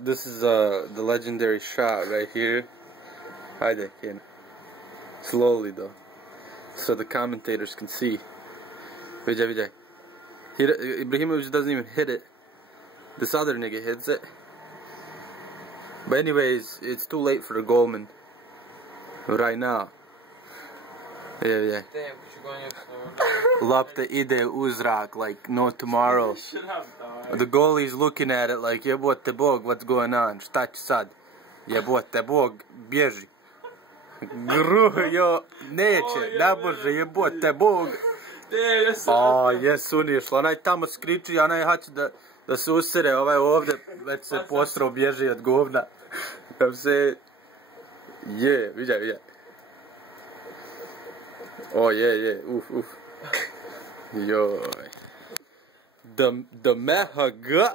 This is the legendary shot right here. Hide in. Slowly though, so the commentators can see. Vijay. Ibrahimovic doesn't even hit it. This other nigga hits it. But anyways, it's too late for the goalman right now. Yeah. Lopta ide u zrak like no tomorrow. The goalie's looking at it like jebote Bog, what's going on? Šta će sad? Jebote Bog, bježi. Grujo, neće, ne može, jebote Bog. A, jesu unišla, onaj tamo skriči, onaj haće da se usere, ovaj ovdje već se postrao, bježi od govna. Kam se... vidjaj. O, uf. Joj. The meha ga.